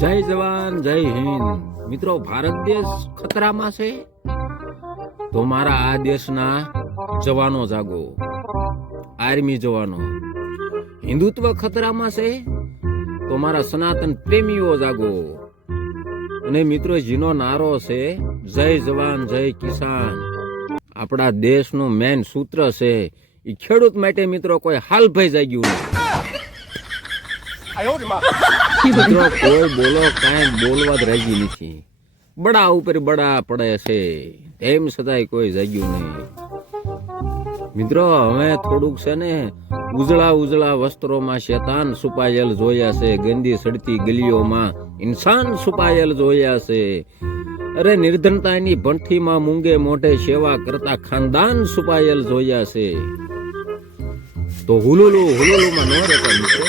જય જવાન જય હિન્દ. મિત્રો, ભારત દેશ ખતરામાં છે તો મારા આ દેશના જવાનો જાગો, આર્મી જવાનો. હિન્દુત્વ ખતરામાં છે તો મારા સનાતન પ્રેમીઓ જાગો. અને મિત્રો, જેનો નારો છે જય જવાન જય કિસાન, આપણા દેશનું મેન સૂત્ર છે. એ ખેડૂત માટે મિત્રો કોઈ હાલ ભાઈ જાગ્યું નહીં. મિત્રો, કોઈ બોલો કાંઈ બોલવા જ રાજી નથી. બડા ઉપર બડા પડે છે, તેમ છતાંય કોઈ જાગ્યું નહીં. મિત્રો, હવે થોડુંક છે ને ઉજળા ઉજળા વસ્ત્રોમાં શેતાન છુપાયેલ જોયા છે, ગંદી સડતી ગલીઓમાં ઇન્સાન છુપાયેલ જોયા છે. અરે નિર્ધનતાની ભઠ્ઠીમાં મૂંગે મોઢે સેવા કરતા ખાનદાન છુપાયેલ જોયા છે. તો હુલુલુમાં ન રહેતા મિત્રો.